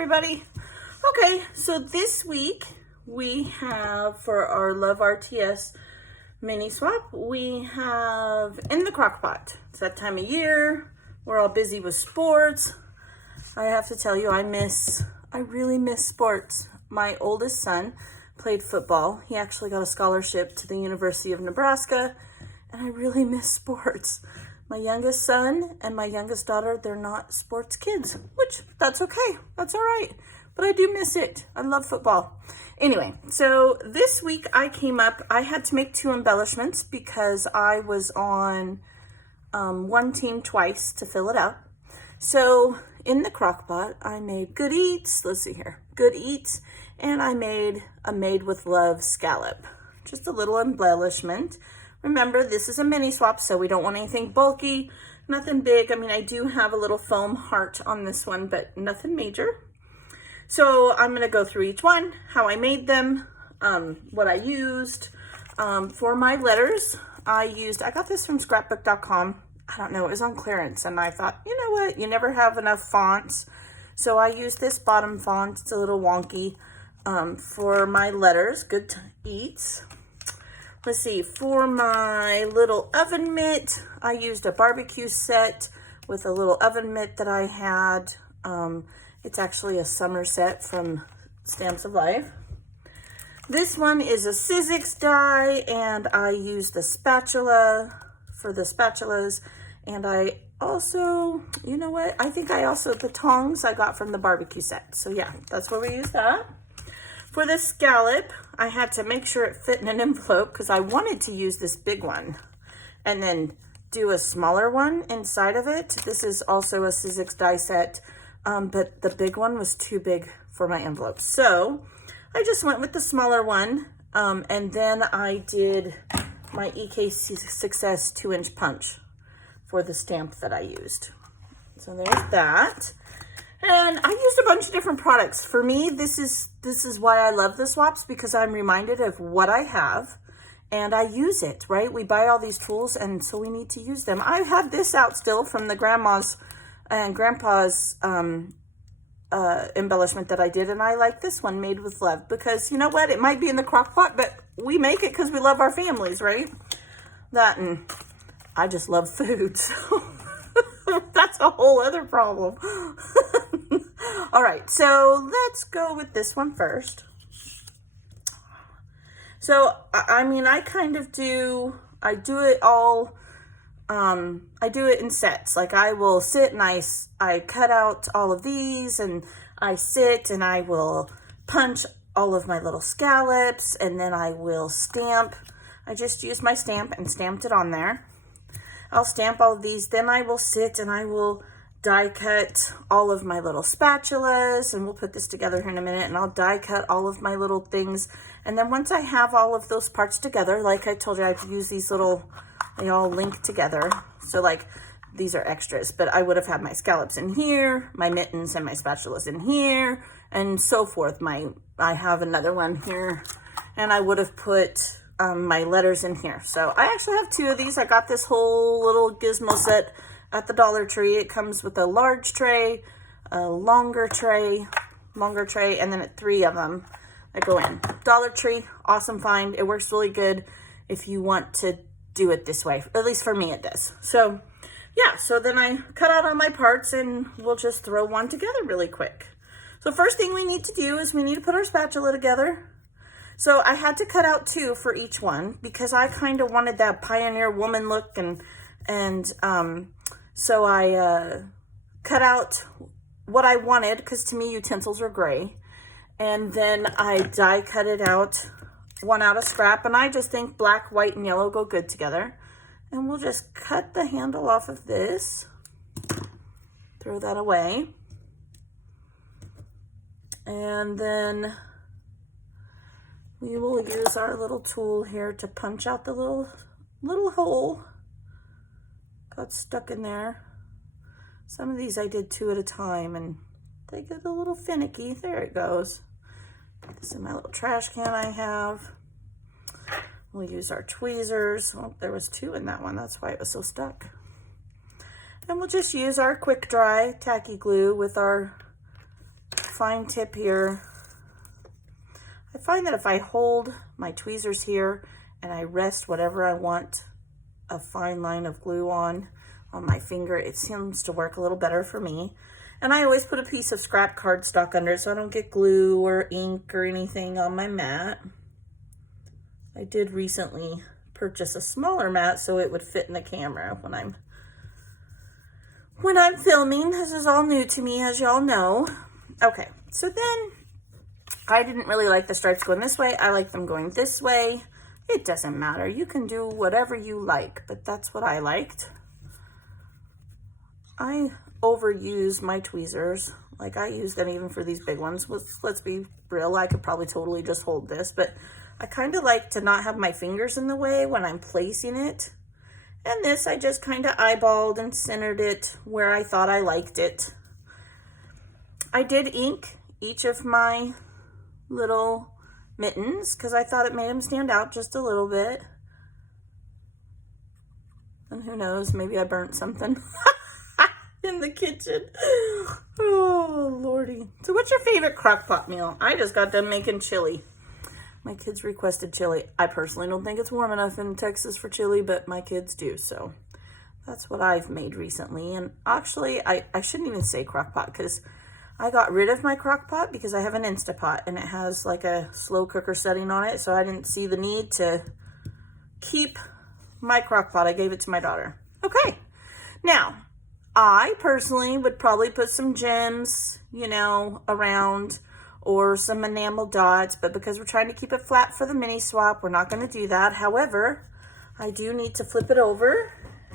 everybody. Okay, so this week we have for our Love RTS mini swap, we have in the Crockpot. It's that time of year. We're all busy with sports. I have to tell you, I really miss sports. My oldest son played football. He actually got a scholarship to the University of Nebraska, and I really miss sports. My youngest son and my youngest daughter, they're not sports kids, which that's okay. That's all right. But I do miss it. I love football. Anyway, so this week I had to make 2 embellishments because I was on one team twice to fill it out. So in the Crockpot, I made Good Eats. Let's see here. Good Eats. And I made a Made with Love scallop. Just a little embellishment. Remember, this is a mini swap, so we don't want anything bulky, nothing big. I mean, I do have a little foam heart on this one, but nothing major. So I'm going to go through each one, how I made them, what I used. For my letters, I got this from scrapbook.com. I don't know, it was on clearance, and I thought, you know what, you never have enough fonts. So I used this bottom font. It's a little wonky. For my letters, Good Eats. Let's see, for my little oven mitt, I used a barbecue set with a little oven mitt that I had. It's actually a summer set from Stamps of Life. This one is a Sizzix die, and I used the spatula for the spatulas. And I also, you know what, I think the tongs I got from the barbecue set. So yeah, that's where we use that. For the scallop, I had to make sure it fit in an envelope because I wanted to use this big one and then do a smaller one inside of it. This is also a Sizzix die set, but the big one was too big for my envelope. So I just went with the smaller one, and then I did my EK Success 2-inch punch for the stamp that I used. So there's that. And I used a bunch of different products. For me, this is why I love the swaps, because I'm reminded of what I have and I use it, right? We buy all these tools, and so we need to use them. I have this out still from the grandma's and grandpa's embellishment that I did, and I like this one, Made with Love, because you know what? It might be in the Crockpot, but we make it because we love our families, right? That, and I just love food, so that's a whole other problem. All right, so let's go with this one first. So, I mean, I do it in sets. Like, I will sit and I cut out all of these, and I sit and I will punch all of my little scallops, and then I will stamp. I just used my stamp and stamped it on there. I'll stamp all of these, then I will sit and I will die cut all of my little spatulas, and we'll put this together here in a minute, and I'll die cut all of my little things. And then once I have all of those parts together, like I told you, I've used these they all link together. So like, these are extras, but I would have had my scallops in here, my mittens and my spatulas in here, and so forth. I have another one here, and I would have put my letters in here. So I actually have 2 of these. I got this whole little gizmo set at the Dollar Tree. It comes with a large tray, a longer tray, and then 3 of them that go in. Dollar Tree, awesome find. It works really good if you want to do it this way. At least for me it does. So yeah, so then I cut out all my parts, and we'll just throw one together really quick. So first thing we need to do is we need to put our spatula together. So I had to cut out 2 for each one because I kind of wanted that pioneer woman look, and so I cut out what I wanted, because to me utensils are gray, and then I die cut it out, one out of scrap, and I just think black, white, and yellow go good together. And we'll just cut the handle off of this, throw that away, and then we will use our little tool here to punch out the little hole. Got stuck in there. Some of these I did 2 at a time, and they get a little finicky. There it goes. Put this in my little trash can I have. We'll use our tweezers. Oh, there was 2 in that one. That's why it was so stuck. And we'll just use our quick dry tacky glue with our fine tip here. I find that if I hold my tweezers here and I rest whatever I want a fine line of glue on my finger, it seems to work a little better for me. And I always put a piece of scrap cardstock under it so I don't get glue or ink or anything on my mat. I did recently purchase a smaller mat so it would fit in the camera when I'm filming. This is all new to me, as y'all know. Okay, so then I didn't really like the stripes going this way. I like them going this way. It doesn't matter. You can do whatever you like, but that's what I liked. I overuse my tweezers. Like, I use them even for these big ones. Let's be real. I could probably totally just hold this, but I kind of like to not have my fingers in the way when I'm placing it. And this, I just kind of eyeballed and centered it where I thought I liked it. I did ink each of my little mittens because I thought it made them stand out just a little bit. And who knows, maybe I burnt something in the kitchen. Oh, Lordy. So what's your favorite Crockpot meal? I just got done making chili. My kids requested chili. I personally don't think it's warm enough in Texas for chili, but my kids do, so that's what I've made recently. And actually, I shouldn't even say Crockpot because I got rid of my Crockpot because I have an Instapot and it has like a slow cooker setting on it, so I didn't see the need to keep my Crockpot. I gave it to my daughter. Okay, now I personally would probably put some gems, you know, around, or some enamel dots, but because we're trying to keep it flat for the mini swap, we're not going to do that. However, I do need to flip it over,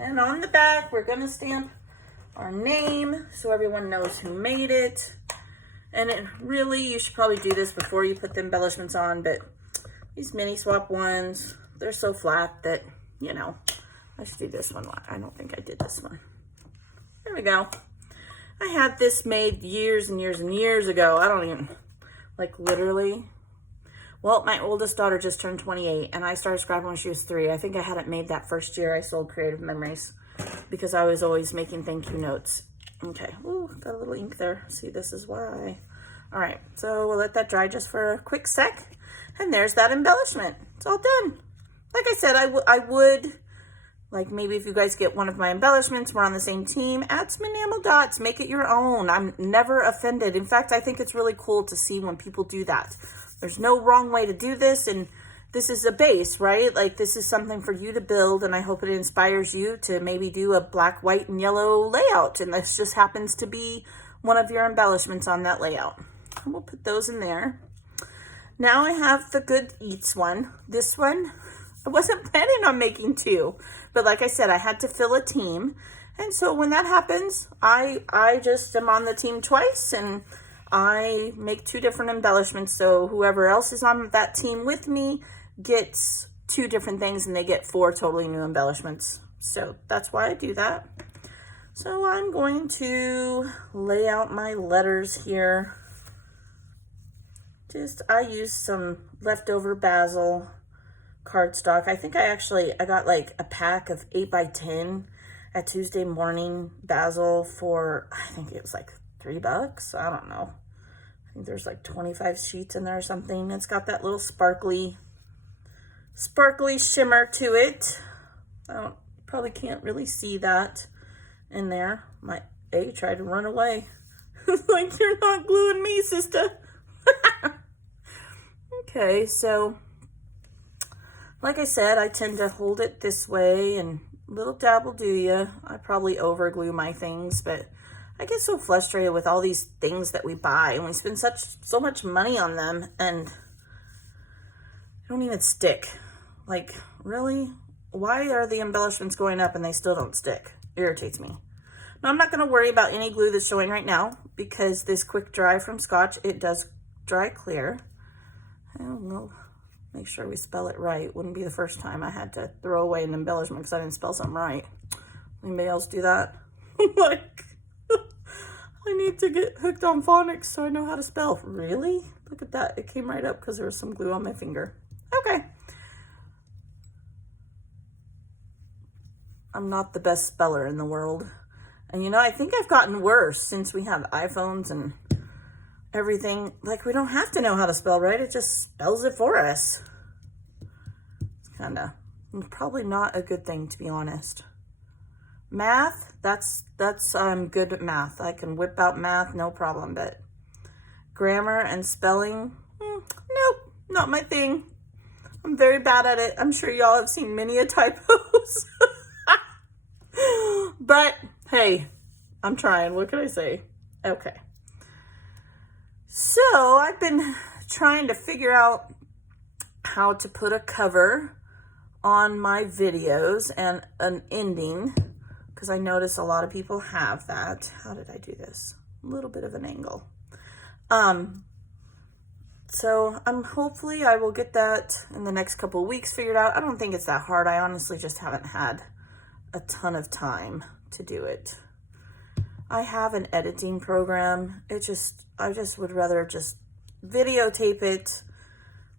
and on the back we're going to stamp our name so everyone knows who made it. And it really, you should probably do this before you put the embellishments on, but these mini swap ones, they're so flat that, you know, I should do this one. I don't think I did this one. There we go. I had this made years and years and years ago. I don't even, like, literally. Well, my oldest daughter just turned 28, and I started scrapping when she was 3. I think I had it made that first year I sold Creative Memories because I was always making thank you notes. Okay. Ooh, got a little ink there. See, this is why. All right, so we'll let that dry just for a quick sec, and there's that embellishment. It's all done. Like I said, I would, like, maybe if you guys get one of my embellishments, we're on the same team, add some enamel dots, make it your own. I'm never offended. In fact, I think it's really cool to see when people do that. There's no wrong way to do this, and this is a base, right? Like, this is something for you to build, and I hope it inspires you to maybe do a black, white, and yellow layout, and this just happens to be one of your embellishments on that layout. And we'll put those in there. Now I have the Good Eats one. This one, I wasn't planning on making 2, but like I said, I had to fill a team. And so when that happens, I just am on the team twice, and I make 2 different embellishments. So whoever else is on that team with me gets 2 different things, and they get 4 totally new embellishments. So that's why I do that. So I'm going to lay out my letters here. I used some leftover basil cardstock. I think I got like a pack of 8x10 at Tuesday Morning basil for, I think it was like $3. I don't know. I think there's like 25 sheets in there or something. It's got that little sparkly shimmer to it. Probably can't really see that in there. My A tried to run away. Like, you're not gluing me, sister. Okay, so like I said, I tend to hold it this way, and little dab will do ya. I probably over glue my things, but I get so frustrated with all these things that we buy, and we spend so much money on them, and they don't even stick. Like, really? Why are the embellishments going up and they still don't stick? Irritates me. Now, I'm not going to worry about any glue that's showing right now because this quick dry from Scotch, it does dry clear. I don't know. Make sure we spell it right. Wouldn't be the first time I had to throw away an embellishment because I didn't spell something right. Anybody else do that? Like, I need to get hooked on phonics so I know how to spell. Really? Look at that. It came right up because there was some glue on my finger. Okay. I'm not the best speller in the world. And you know, I think I've gotten worse since we have iPhones, and everything. Like, we don't have to know how to spell, right? It just spells it for us. It's kind of probably not a good thing, to be honest. Math, I'm good at math. I can whip out math, no problem, but grammar and spelling, nope, not my thing. I'm very bad at it. I'm sure y'all have seen many a typos. But hey, I'm trying. What can I say? Okay. So I've been trying to figure out how to put a cover on my videos and an ending, because I notice a lot of people have that. How did I do this? A little bit of an angle. So hopefully I will get that in the next couple of weeks figured out. I don't think it's that hard. I honestly just haven't had a ton of time to do it. I have an editing program. I just would rather just videotape it,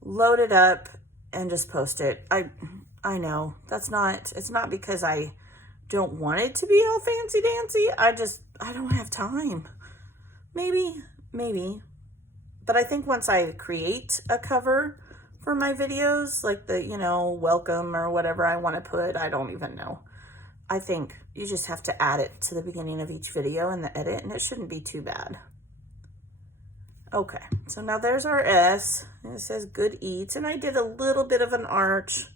load it up, and just post it. I know it's not because I don't want it to be all fancy dancy. I don't have time. Maybe. But I think once I create a cover for my videos, like the, welcome or whatever I want to put, I don't even know. I think you just have to add it to the beginning of each video in the edit, and it shouldn't be too bad. Okay, so now there's our S, and it says Good Eats, and I did a little bit of an arch.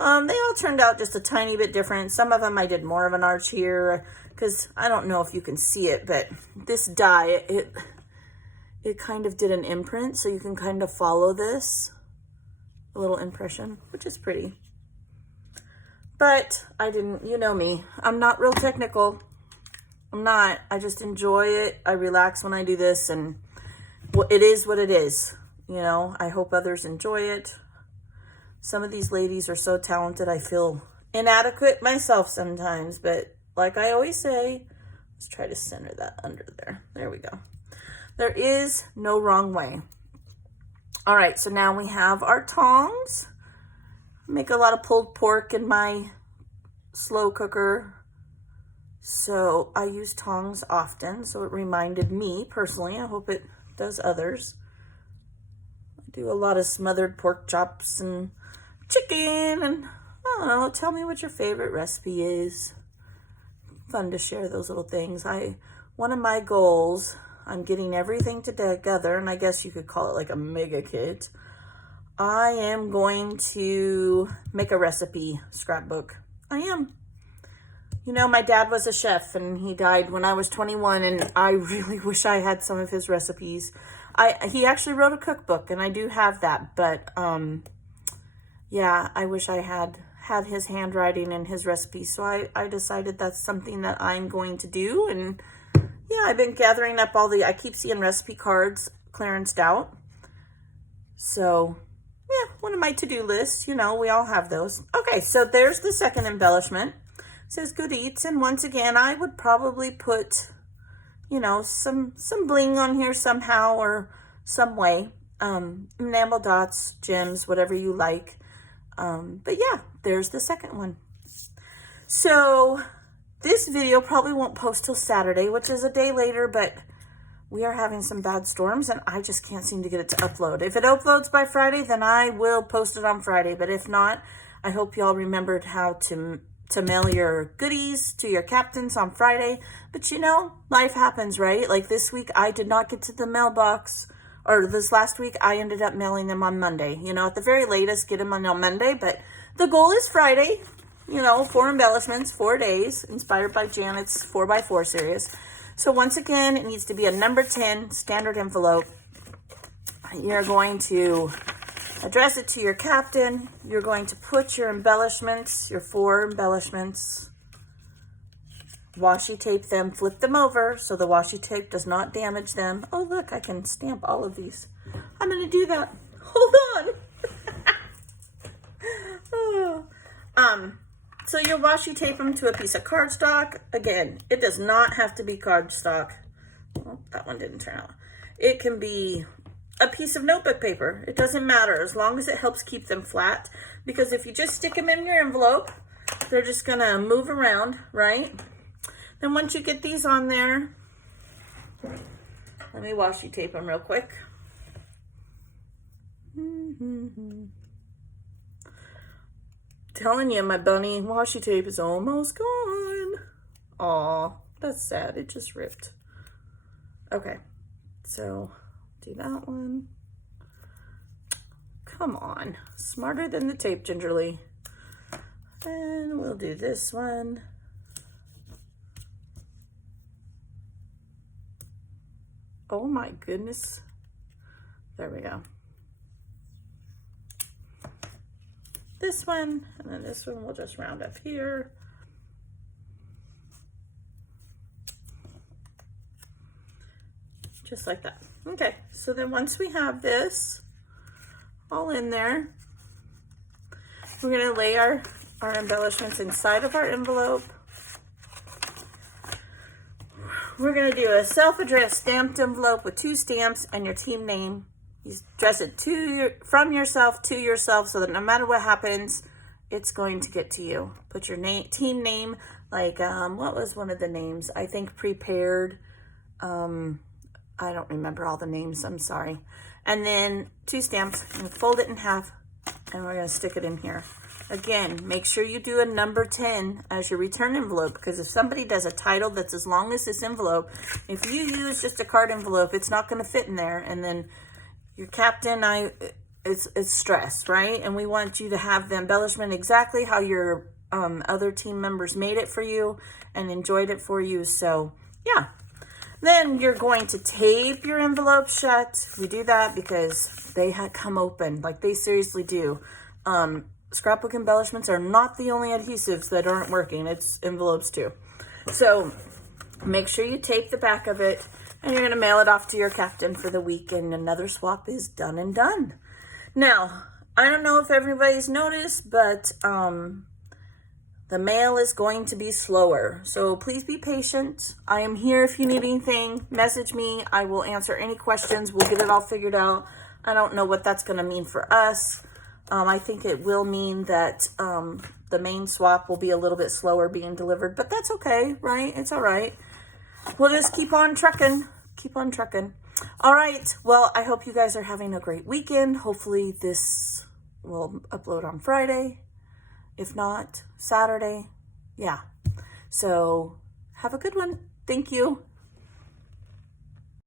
They all turned out just a tiny bit different. Some of them I did more of an arch here, because I don't know if you can see it, but this die, it kind of did an imprint, so you can kind of follow this, a little impression, which is pretty. But I didn't, you know me, I'm not real technical. I'm not. I just enjoy it. I relax when I do this, and it is what it is. I hope others enjoy it. Some of these ladies are so talented, I feel inadequate myself sometimes, but like I always say, let's try to center that under there. There we go. There is no wrong way. All right, so now we have our tongs. Make a lot of pulled pork in my slow cooker, so I use tongs often, so it reminded me personally. I hope it does others. I do a lot of smothered pork chops and chicken, and I don't know, tell me what your favorite recipe is. Fun to share those little things. One of my goals, I'm getting everything together, and I guess you could call it like a mega kit. I am going to make a recipe scrapbook. I am. My dad was a chef, and he died when I was 21, and I really wish I had some of his recipes. He actually wrote a cookbook, and I do have that, but yeah, I wish I had his handwriting and his recipes, so I decided that's something that I'm going to do. And yeah, I've been gathering up I keep seeing recipe cards clearanced out, so yeah, one of my to-do lists, we all have those. Okay, so there's the second embellishment. It says Good Eats, and once again, I would probably put, some bling on here somehow or some way. Enamel dots, gems, whatever you like. But yeah, there's the second one. So this video probably won't post till Saturday, which is a day later, but we are having some bad storms, and I just can't seem to get it to upload. If it uploads by Friday, then I will post it on Friday. But if not, I hope y'all remembered how to mail your goodies to your captains on Friday. But life happens, right? Like this week, I did not get to the mailbox, or this last week, I ended up mailing them on Monday. At the very latest, get them on Monday. But the goal is Friday, 4 embellishments, 4 days, inspired by Janet's 4x4 series. So once again, it needs to be a number 10 standard envelope. You're going to address it to your captain. You're going to put your embellishments, your 4 embellishments, washi tape them, flip them over so the washi tape does not damage them. Oh, look, I can stamp all of these. I'm going to do that. Hold on. So you'll washi tape them to a piece of cardstock. Again, it does not have to be cardstock. Oh, that one didn't turn out. It can be a piece of notebook paper. It doesn't matter as long as it helps keep them flat. Because if you just stick them in your envelope, they're just gonna move around, right? Then once you get these on there, Let me washi tape them real quick. Telling you, my bunny washi tape is almost gone. Aw, that's sad. It just ripped. Okay, so do that one. Come on, smarter than the tape, Gingerly. And we'll do this one. Oh my goodness. There we go. This one, and then this one we'll just round up here. Just like that. Okay, so then once we have this all in there, we're gonna lay our embellishments inside of our envelope. We're gonna do a self-addressed stamped envelope with 2 stamps and your team name. You address it from yourself to yourself, so that no matter what happens, it's going to get to you. Put your team name, like what was one of the names? I think Prepared. I don't remember all the names. I'm sorry. And then 2 stamps. And fold it in half, and we're gonna stick it in here. Again, make sure you do a number 10 as your return envelope, because if somebody does a title that's as long as this envelope, if you use just a card envelope, it's not going to fit in there, and then your captain, it's stress, right? And we want you to have the embellishment exactly how your other team members made it for you and enjoyed it for you. So yeah, then you're going to tape your envelope shut. We do that because they come open, like they seriously do. Scrapbook embellishments are not the only adhesives that aren't working. It's envelopes too. So make sure you tape the back of it, and you're going to mail it off to your captain for the week, and another swap is done and done. Now, I don't know if everybody's noticed, but the mail is going to be slower. So please be patient. I am here if you need anything. Message me. I will answer any questions. We'll get it all figured out. I don't know what that's going to mean for us. I think it will mean that the main swap will be a little bit slower being delivered, but that's okay, right? It's all right. We'll just keep on trucking. Keep on trucking. All right. Well, I hope you guys are having a great weekend. Hopefully this will upload on Friday. If not, Saturday. Yeah. So have a good one. Thank you.